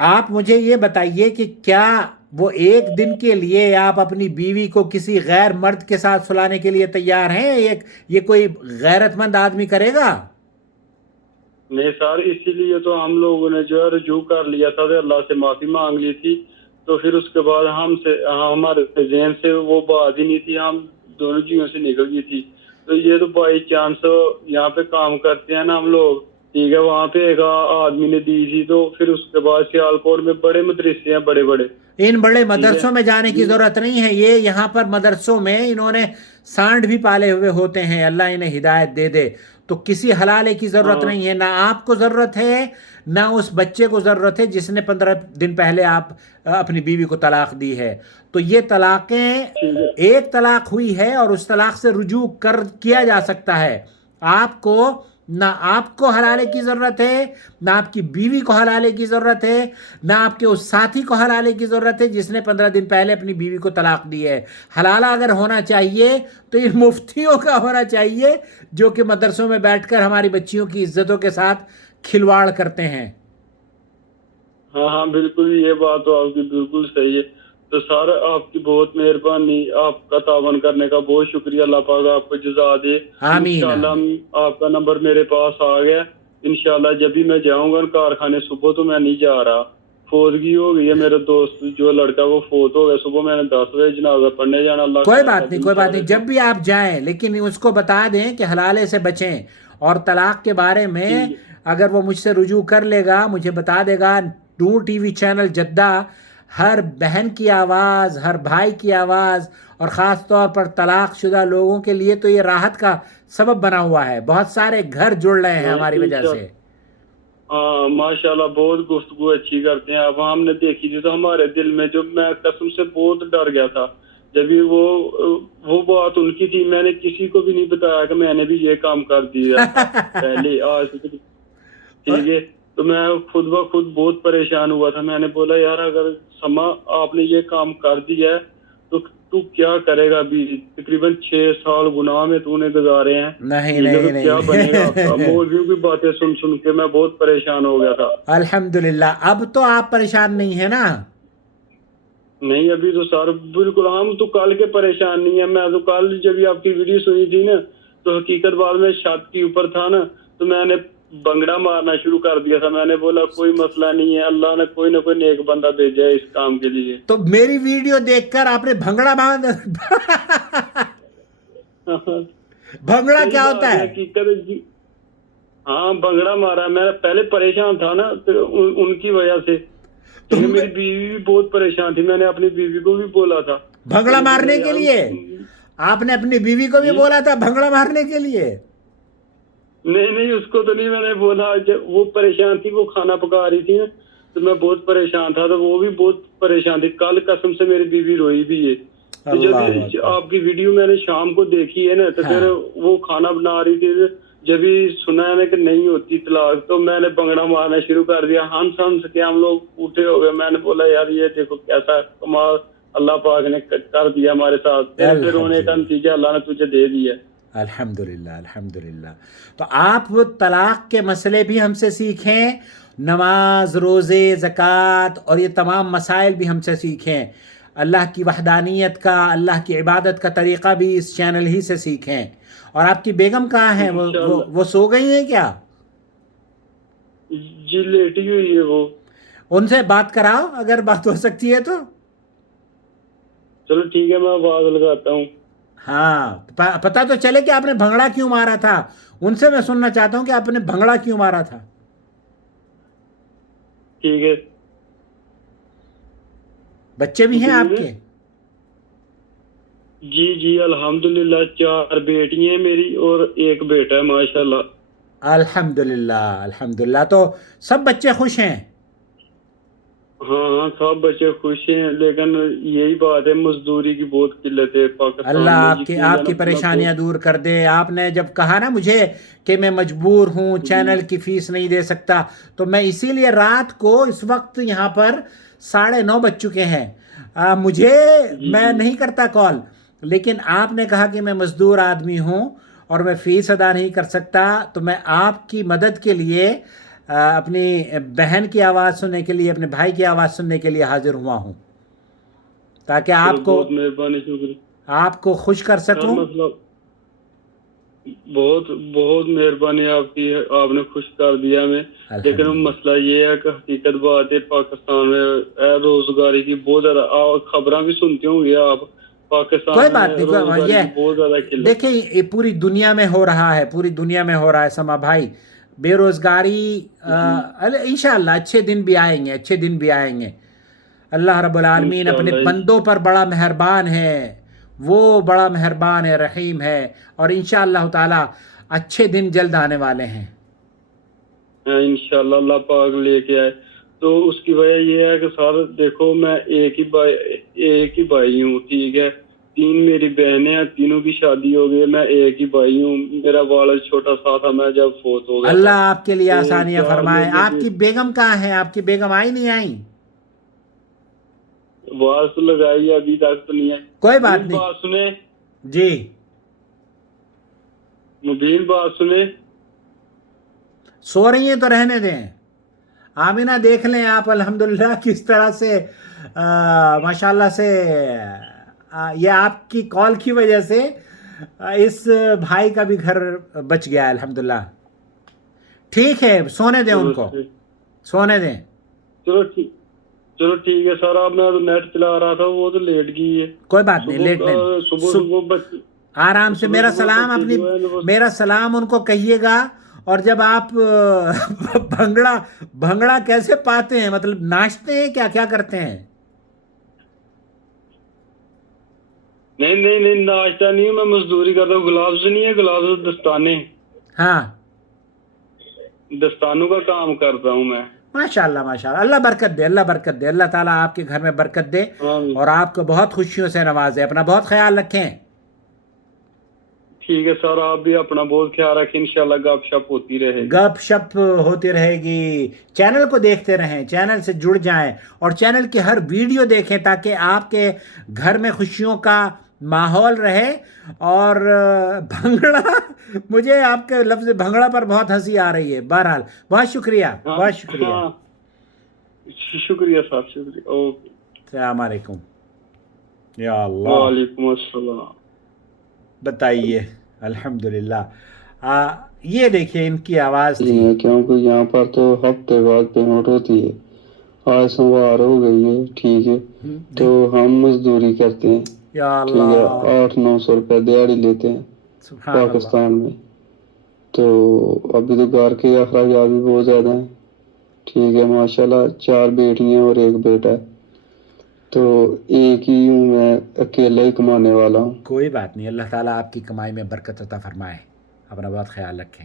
آپ مجھے یہ بتائیے کہ کیا وہ ایک دن کے لیے آپ اپنی بیوی کو کسی غیر مرد کے ساتھ سلانے کے لیے تیار ہیں؟ یہ کوئی غیرت مند آدمی کرے گا؟ نہیں سر، اسی لیے تو ہم لوگوں نے جو ہے رجوع کر لیا تھا، اللہ سے معافی مانگ لی تھی، تو پھر اس کے بعد ہمارے ذہن سے وہ بات ہی نہیں تھی، ہم دونوں چیزوں سے نکل گئی تھی۔ تو یہ تو بائی چانس یہاں پہ کام کرتے ہیں نا ہم لوگ، ٹھیک ہے، وہاں پہ ایک آدمی نے دی تھی، تو پھر اس کے بعد سیالکوٹ میں بڑے مدرسے ہیں، بڑے بڑے، ان بڑے ٹھیک ہے مدرسوں میں جانے کی یہ ضرورت نہیں ہے، یہ یہاں پر مدرسوں میں انہوں نے سانڈ بھی پالے ہوئے ہوتے ہیں، اللہ انہیں ہدایت دے دے۔ تو کسی حلالے کی ضرورت ہاں نہیں ہے، نہ آپ کو ضرورت ہے نہ اس بچے کو ضرورت ہے جس نے 15 دن پہلے آپ اپنی بیوی کو طلاق دی ہے۔ تو یہ طلاقیں ٹھیک ہے ایک طلاق ہوئی ہے اور اس طلاق سے رجوع کیا جا سکتا ہے۔ آپ کو نہ آپ کو حلالے کی ضرورت ہے، نہ آپ کی بیوی کو حلالے کی ضرورت ہے، نہ آپ کے اس ساتھی کو حلالے کی ضرورت ہے جس نے 15 دن پہلے اپنی بیوی کو طلاق دی ہے۔ حلالہ اگر ہونا چاہیے تو ان مفتیوں کا ہونا چاہیے جو کہ مدرسوں میں بیٹھ کر ہماری بچیوں کی عزتوں کے ساتھ کھلواڑ کرتے ہیں۔ ہاں ہاں بالکل، یہ بات تو آپ کی بالکل صحیح ہے۔ تو سر آپ کی بہت مہربانی، آپ کا تعاون کرنے کا بہت شکریہ، اللہ پاک آپ کو جزا دے۔ آمین انشاءاللہ آمین۔ آپ کا نمبر میرے پاس آ گیا، انشاءاللہ جب بھی میں جاؤں گا کارخانے صبح تو میں نہیں جا رہا، فوتگی ہو گئی ہے، میرے دوست جو لڑکا وہ فوت ہو گیا، صبح میں نے 10 بجے جنازہ پڑھنے جانا، اللہ کوئی خیر بات کر دے نہیں، کوئی بات انشاءاللہ نہیں، جی۔ جب بھی آپ جائیں لیکن اس کو بتا دیں کہ حلالے سے بچیں، اور طلاق کے بارے میں ٹھیک ہے اگر وہ مجھ سے رجوع کر لے گا مجھے بتا دے گا، نور ٹی وی چینل جدہ ہر بہن کی آواز، ہر بھائی کی آواز، اور خاص طور پر طلاق شدہ لوگوں کے لیے تو یہ راحت کا سبب بنا ہوا ہے، بہت سارے گھر جڑ رہے ہیں ہاں ہماری وجہ سے۔ انشاءاللہ، ہاں ماشاءاللہ بہت گفتگو اچھی کرتے ہیں اب، ہم نے دیکھی تھی تو ہمارے دل میں جو، میں قسم سے بہت ڈر گیا تھا جب بھی وہ بات ان کی تھی، میں نے کسی کو بھی نہیں بتایا کہ میں نے بھی یہ کام کر دیا تھا پہلے آج سے، ٹھیک ہے۔ تو میں خود بخود بہت پریشان ہوا تھا، میں نے بولا یار اگر سما آپ نے یہ کام کر دیا ہے تو کیا کرے گا؟ ابھی تقریباً 6 سال گناہ میں تو نے گزارے ہیں، نہیں ٹھیک ہے، تو نہیں کیا بنے گا آپ کا؟ نہیں مولویوں کی باتیں سن کے میں بہت پریشان ہو گیا تھا۔ الحمدللہ اب تو آپ پریشان نہیں ہیں نا؟ نہیں ابھی تو سر بالکل، ہم تو کل کے پریشان نہیں ہیں، میں تو کل جب آپ کی ویڈیو سنی تھی نا تو حقیقت بعد میں چھت کے اوپر تھا نا، تو میں نے بنگڑا مارنا شروع کر دیا تھا، میں نے بولا کوئی مسئلہ نہیں ہے، اللہ نے کوئی نہ کوئی نیک بندہ بھیجا ہے اس کام کے لیے۔ تو میری ویڈیو دیکھ کر آپ نے بھنگڑا باندھ بھنگڑا صحیح کیا ہوتا بات ہے، ہے؟ حقیقت ہے جی۔ ہاں بنگڑا مارا، میں پہلے پریشان تھا نا، پھر ان کی وجہ سے، تو ٹھیک ہے، میری بیوی بھی بہت پریشان تھی، میں نے اپنی بیوی کو بھی بولا تھا، میں بھنگڑا نے بولا مارنے کے یار لیے آپ نے اپنی بیوی کو بھی جی بولا تھا بھنگڑا مارنے کے لیے؟ نہیں نہیں اس کو تو نہیں، میں نے بولا جب وہ پریشان تھی، وہ کھانا پکا رہی تھی نا، تو میں بہت پریشان تھا، تو وہ بھی بہت پریشان تھی، کل قسم سے میری بیوی روئی بھی ہے۔ تو جب اللہ اکبر۔ آپ کی ویڈیو میں نے شام کو دیکھی ہے نا، تو ہاں پھر وہ کھانا بنا رہی تھی، جب ہی سنا ہے نا کہ نہیں ہوتی طلاق، تو میں نے بنگڑا مارنا شروع کر دیا، ہنس کے ہم لوگ اٹھے ہو گئے، میں نے بولا یار یہ دیکھو کیسا کمال اللہ پاک نے کر دیا ہمارے ساتھ، تیرے سے رونے کا الحمدللہ نتیجہ اللہ نے تجھے دے دیا۔ الحمدللہ الحمدللہ۔ تو آپ طلاق کے مسئلے بھی ہم سے سیکھیں، نماز، روزے، زکوٰۃ اور یہ تمام مسائل بھی ہم سے سیکھیں، اللہ کی وحدانیت کا، اللہ کی عبادت کا طریقہ بھی اس چینل ہی سے سیکھیں۔ اور آپ کی بیگم کہاں ہیں؟ انشاءاللہ وہ سو گئی ہیں کیا؟ جی لیٹی ہوئی ہے وہ۔ ان سے بات کراؤ اگر بات ہو سکتی ہے تو۔ چلو ٹھیک ہے، میں آواز لگاتا ہوں۔ ہاں پتہ تو چلے کہ آپ نے بھنگڑا کیوں مارا تھا، ان سے میں سننا چاہتا ہوں کہ آپ نے بھنگڑا کیوں مارا تھا۔ ٹھیک ہے بچے بھی ہیں آپ بولیے۔ کے؟ جی جی الحمدللہ 4 بیٹی ہیں میری اور 1 بیٹا ہے ماشاءاللہ۔ الحمدللہ الحمدللہ۔ تو سب بچے خوش ہیں؟ ہاں ہاں سب بچے خوش ہیں، لیکن یہی بات ہے مزدوری کی بہت قلت ہے اللہ پاکستان میں، یقین آپ کی جانا میں پریشانیاں بہت۔ دور کر دے۔ آپ نے جب کہا نا مجھے کہ میں مجبور ہوں، جی چینل کی فیس نہیں دے سکتا، تو میں اسی لیے رات کو، اس وقت یہاں پر 9:30 بج چکے ہیں، مجھے، جی میں جی نہیں کرتا کال، لیکن آپ نے کہا کہ میں مزدور آدمی ہوں اور میں فیس ادا نہیں کر سکتا، تو میں آپ کی مدد کے لیے اپنی بہن کی آواز سننے کے لیے، اپنے بھائی کی آواز سننے کے لیے حاضر ہوا ہوں، تاکہ آپ کو بہت مہربانی، شکریہ آپ کو خوش کر سر، سکوں۔ مطلب بہت بہت مہربانی آپ کی، آپ نے خوش کر دیا ہمیں۔ لیکن الحمدللہ، مسئلہ یہ ہے کہ حقیقت بات ہے، پاکستان میں روزگاری کی بہت زیادہ خبراں بھی سنتے ہوں گے آپ، پاکستان کوئی میں بات نہیں، روزگاری یہ کی بہت زیادہ قلت۔ دیکھیں یہ پوری دنیا میں ہو رہا ہے، پوری دنیا میں ہو رہا ہے سما بھائی، بے روزگاری انشاءاللہ اچھے دن بھی آئیں گے، اچھے دن بھی آئیں گے۔ اللہ رب العالمین اپنے انشاءاللہ بندوں پر بڑا مہربان ہے، وہ بڑا مہربان ہے، رحیم ہے، اور انشاءاللہ تعالی اچھے دن جلد آنے والے ہیں۔ انشاءاللہ اللہ پاک لے کے آئے۔ تو اس کی وجہ یہ ہے کہ سر دیکھو، میں ایک ہی بھائی ہوں، ٹھیک ہے، 3 میری بہنیں ہیں، تینوں کی شادی ہو گئی، میں ایک ہی بھائی ہوں، میرا والد چھوٹا سا تھا میں جب فوت ہو گیا تھا۔ اللہ آپ کے لیے تو آسانیاں 4 فرمائے۔ لوگوں آپ کی بیگم کہاں ہیں؟ آپ کی بیگم آئی نہیں آئی؟ آواز تو لگائی، ابھی تک تو نہیں ہے۔ کوئی بات نہیں بات سنیں، جی، مبین بات سنیں، سو رہی ہیں تو رہنے دیں۔ آمینہ دیکھ لیں آپ الحمدللہ کس طرح سے ماشاءاللہ سے یہ آپ کی کال کی وجہ سے اس بھائی کا بھی گھر بچ گیا ہے الحمدللہ۔ ٹھیک ہے، سونے دیں ان کو، سونے دیں۔ چلو ٹھیک ہے سر، اب میں نیٹ چلا رہا تھا، وہ تو لیٹ گئی ہے۔ کوئی بات نہیں، لیٹ نہیں، صبح آرام سے میرا سلام اپنی میرا سلام ان کو کہیے گا۔ اور جب آپ بھنگڑا کیسے پاتے ہیں، مطلب ناچتے ہیں کیا کرتے ہیں؟ نہیں ناشتہ نہیں، میں مزدوری کرتا ہوں۔ گلابز نہیں ہے، گلابز دستانے، ہاں، دستانوں کا کام کرتا ہوں میں۔ ماشاءاللہ ماشاءاللہ، اللہ برکت دے، اللہ برکت دے، اللہ تعالیٰ آپ کے گھر میں برکت دے آمین۔ اور آپ کو بہت خوشیوں سے نوازے۔ اپنا بہت خیال رکھیں۔ ٹھیک ہے سر، آپ بھی اپنا بہت خیال رکھیں، انشاءاللہ گپ شپ ہوتی رہے گی۔ گپ شپ ہوتی رہے گی۔ چینل کو دیکھتے رہیں، چینل سے جڑ جائیں اور چینل کی ہر ویڈیو دیکھیں تاکہ آپ کے گھر میں خوشیوں کا ماحول رہے۔ اور بھنگڑا، مجھے آپ کے لفظ بھنگڑا پر بہت ہنسی آ رہی ہے۔ بہرحال بہت شکریہ، بہت شکریہ۔ شکریہ صاحب، شکریہ، اوکے، السلام علیکم۔ یا اللہ، وعلیکم السلام۔ بتائیے، الحمدللہ۔ یہ دیکھیے ان کی آواز تھی۔ کیونکہ یہاں پر تو ہفتے بعد پیمنٹ ہوتی ہے، آج سوار ہو گئی ہے، ٹھیک ہے، تو ہم مزدوری کرتے ہیں، یا ٹھیک ہے، اللہ، 800-900 روپے دیہڑی لیتے ہیں سبحان اللہ۔ پاکستان میں۔ تو ابھی تو گھر کے اخراجات بھی بہت زیادہ ہیں، ٹھیک ہے، ماشاءاللہ 4 بیٹیاں اور 1 بیٹا ہے، تو ایک ہی ہوں، میں اکیلا ہی کمانے والا ہوں۔ کوئی بات نہیں، اللہ تعالیٰ آپ کی کمائی میں برکت عطا فرمائے۔ اپنا بہت خیال رکھیں۔